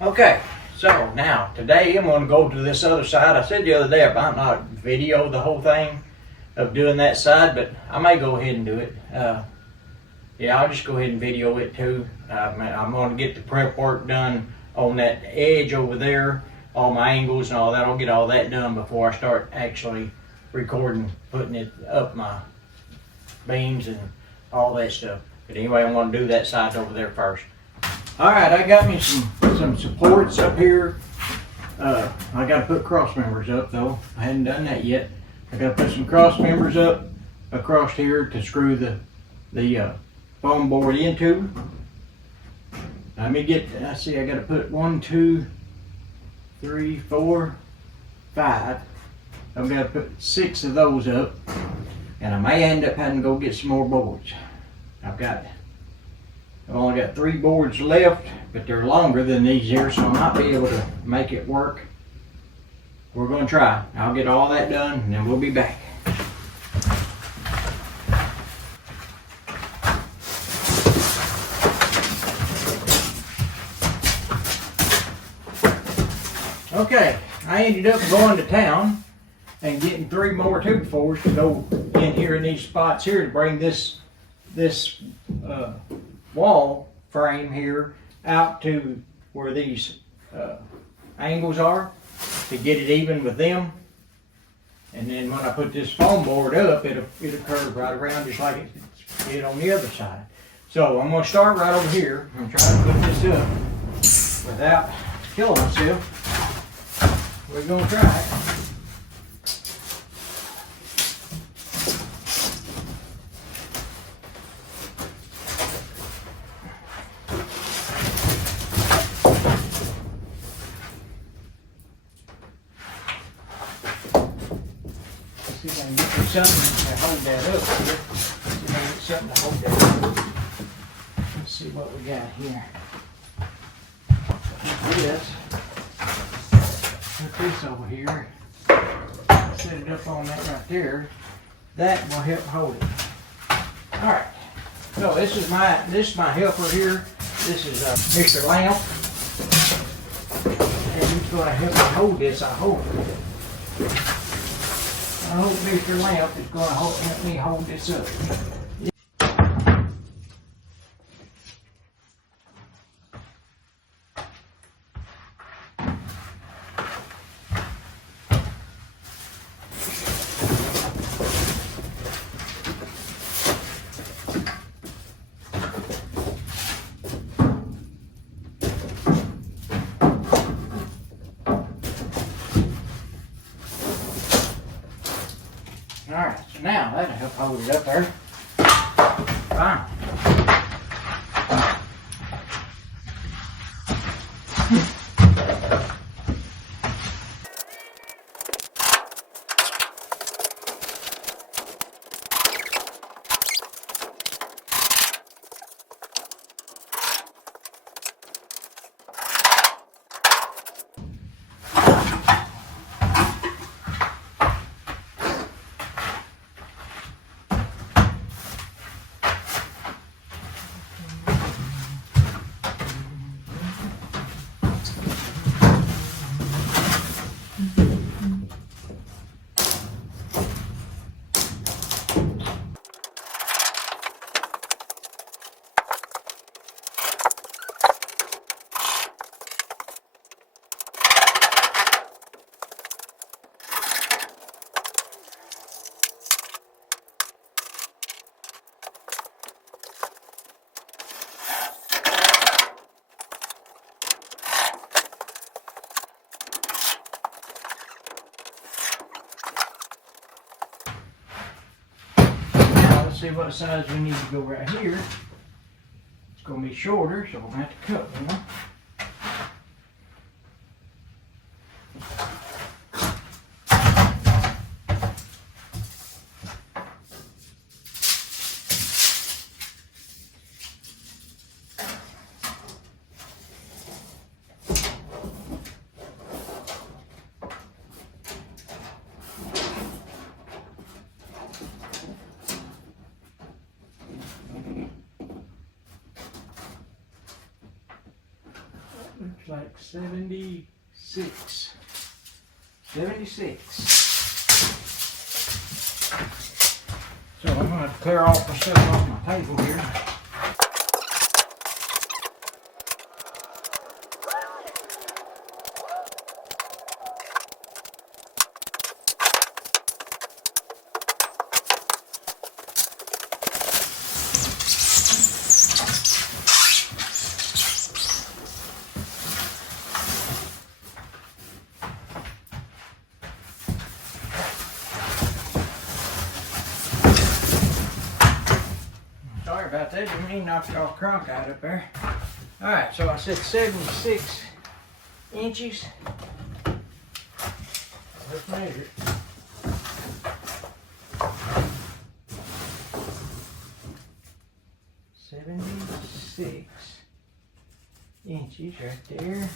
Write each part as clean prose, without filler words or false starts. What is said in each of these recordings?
Okay, so now today I'm going to go to this other side. I said the other day I might not video the whole thing of doing that side, but I may go ahead and do it. Yeah, I'll just go ahead and video it too. I'm going to get the prep work done on that edge over there, all my angles and all that. I'll get all that done before I start actually recording, putting it up my beams and all that stuff. But anyway, I'm going to do that side over there first. All right, I got me some supports up here. I got to put cross members up though. I hadn't done that yet. I got to put some cross members up across here to screw the foam board into. Let me get, I see I got to put 1, 2, 3, 4, 5. I've got to put 6 of those up, and I may end up having to go get some more boards. I've only got 3 boards left, but they're longer than these here, so I might be able to make it work. We're going to try. I'll get all that done, and then we'll be back. Okay, I ended up going to town and getting 3 more 2x4s to go in here in these spots here to bring this wall frame here out to where these angles are to get it even with them. And then when I put this foam board up, it'll curve right around just like it did on the other side. So I'm going to start right over here. I'm trying to put this up without killing myself. We're going to try it. See if I can get something to hold that up here. See if I can get something to hold that up. Let's see what we got here. This. Put this over here. Set it up on that right there. That will help hold it. Alright. So this is my helper here. This is Mr. Lamp. And he's going to help me hold this, I hope. I hope Mr. Lamp is going to help me hold this up. Alright, so now that'll help hold it up there. Fine. Let's see what size we need to go right here. It's going to be shorter, so we'll have to cut one. looks like 76. 76. So I'm going to clear all the stuff off my table here. Sorry about that, didn't mean to knock your crunk out up there. Alright, so I said 76 inches. Let's measure it. $76 inches right there.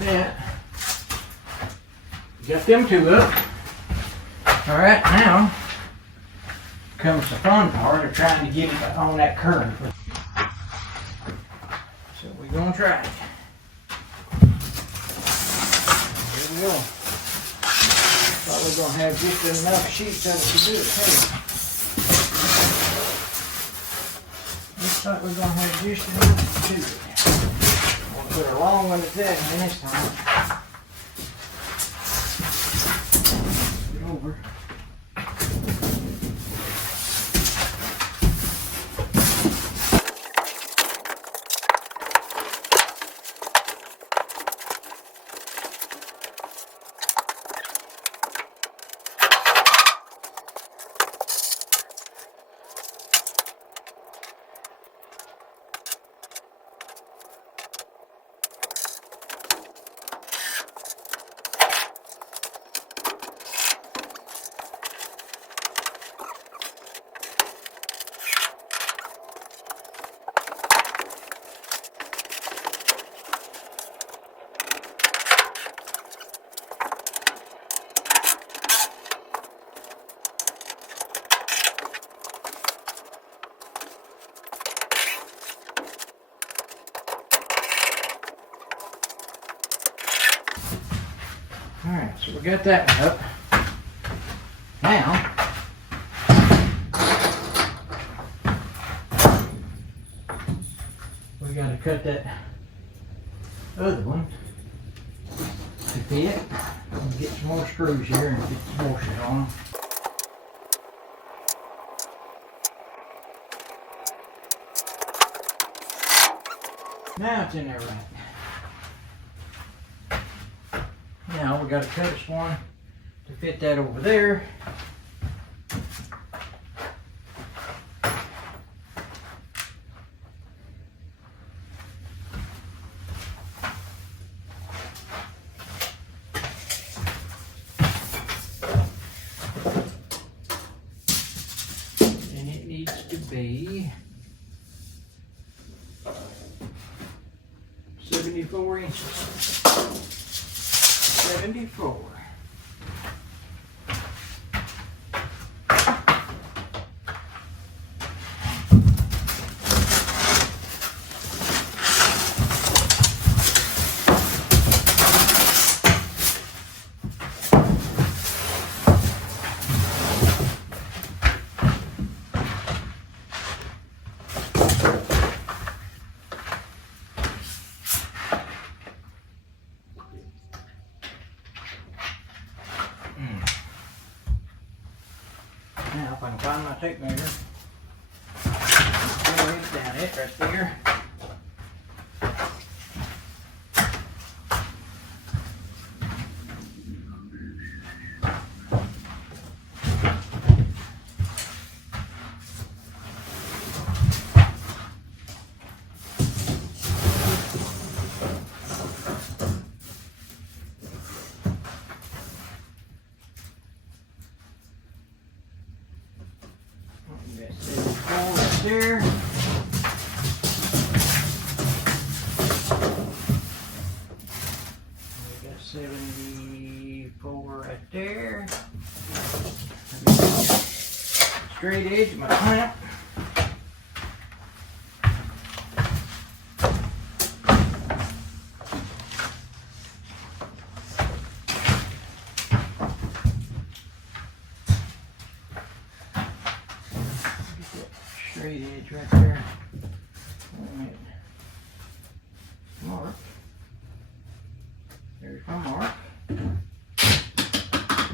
That. Got them two up. Alright, now comes the fun part of trying to get it on that curve. So we're going to try it. Here we go. Thought we were going to have just enough sheets of it to do it. Hey. Looks like we're going to have just enough to do it. Put a long one to that in this time. Get over. Alright, so we got that one up. Now, we got to cut that other one to fit. And get some more screws here and get some more shit on them. Now it's in there right. Now we got to cut this one to fit that over there. And it needs to be 74 inches. 74. Now, if I can find my tape measure, I'll lay it down it right there. There. We got 74 right there. Straight edge of my clamp. Straight edge right there. Mark. There's my mark.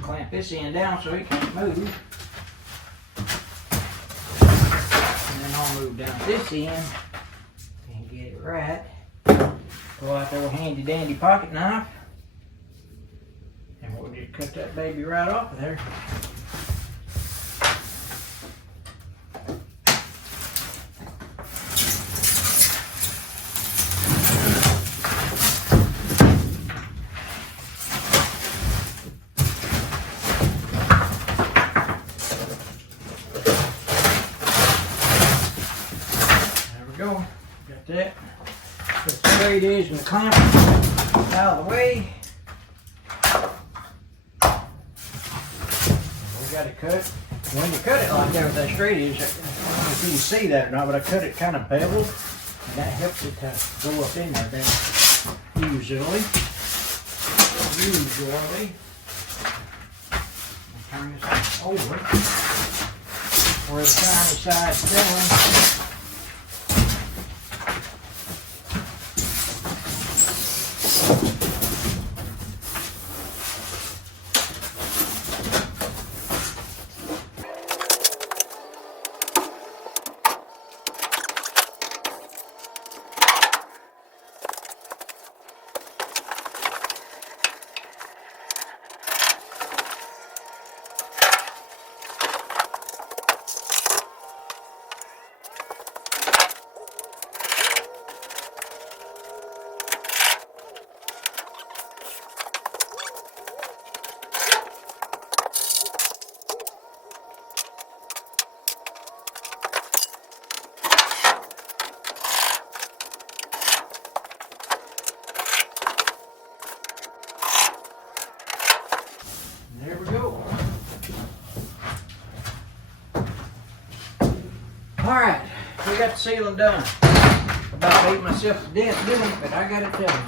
Clamp this end down so it can't move. And then I'll move down this end and get it right. Pull out the old handy dandy pocket knife. And we'll just cut that baby right off of there. Go. Got that. Put the straight edge and the clamp out of the way. We got to cut. When you cut it like that with that straight edge, I don't know if you can see that or not, but I cut it kind of beveled, and that helps it to go up in there then. Usually. Turn this over where the shiny side's going. There we go. Alright, we got the ceiling done. About ate myself to death doing it, but I got it done.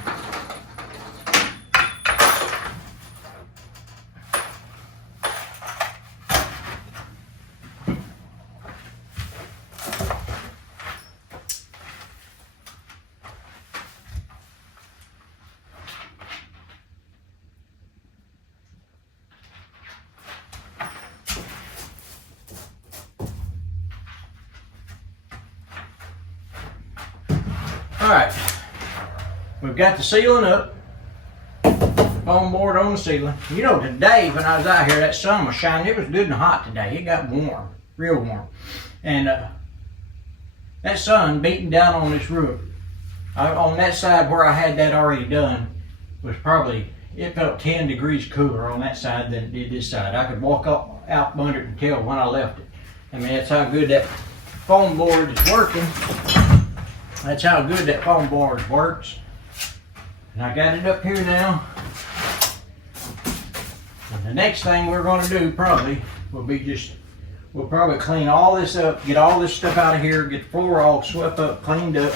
Alright, we've got the ceiling up, foam board on the ceiling. You know, today when I was out here, that sun was shining. It was good and hot today. It got warm, real warm. And that sun beating down on this roof, on that side where I had that already done, was probably, it felt 10 degrees cooler on that side than it did this side. I could walk up out under it and tell when I left it. I mean, that's how good that foam board is working. That's how good that foam board works. And I got it up here now. And the next thing we're going to do probably will be we'll probably clean all this up, get all this stuff out of here, get the floor all swept up, cleaned up,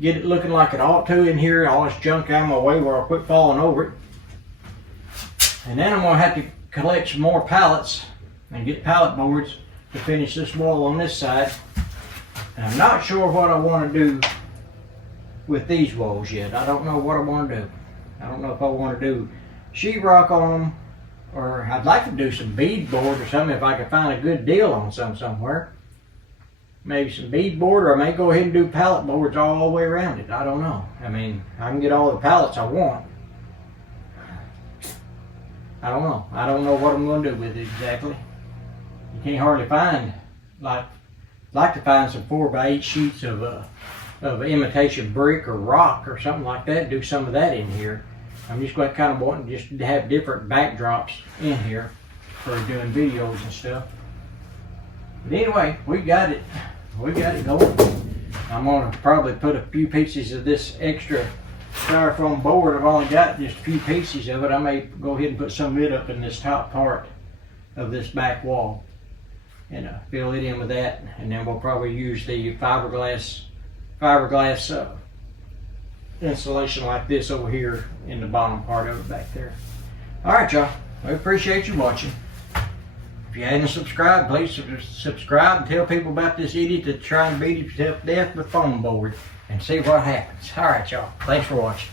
get it looking like it ought to in here, all this junk out of my way where I'll quit falling over it. And then I'm going to have to collect some more pallets and get pallet boards to finish this wall on this side. And I'm not sure what I want to do with these walls yet. I don't know what I want to do. I don't know if I want to do sheetrock on them or I'd like to do some beadboard or something if I can find a good deal on some somewhere. Maybe some beadboard, or I may go ahead and do pallet boards all the way around it. I don't know. I mean, I can get all the pallets I want. I don't know. I don't know what I'm going to do with it exactly. You can't hardly find, like to find some 4x8 sheets of imitation brick or rock or something like that. Do some of that in here. I'm just going to kind of wanting just to have different backdrops in here for doing videos and stuff. But anyway, we got it going. I'm going to probably put a few pieces of this extra styrofoam board. I've only got just a few pieces of it. I may go ahead and put some of it up in this top part of this back wall and fill it in with that, and then we'll probably use the fiberglass insulation like this over here in the bottom part of it back there. Alright y'all, I appreciate you watching. If you hadn't subscribed, please subscribe and tell people about this idiot that's trying to beat himself to death with foam board and see what happens. Alright y'all, thanks for watching.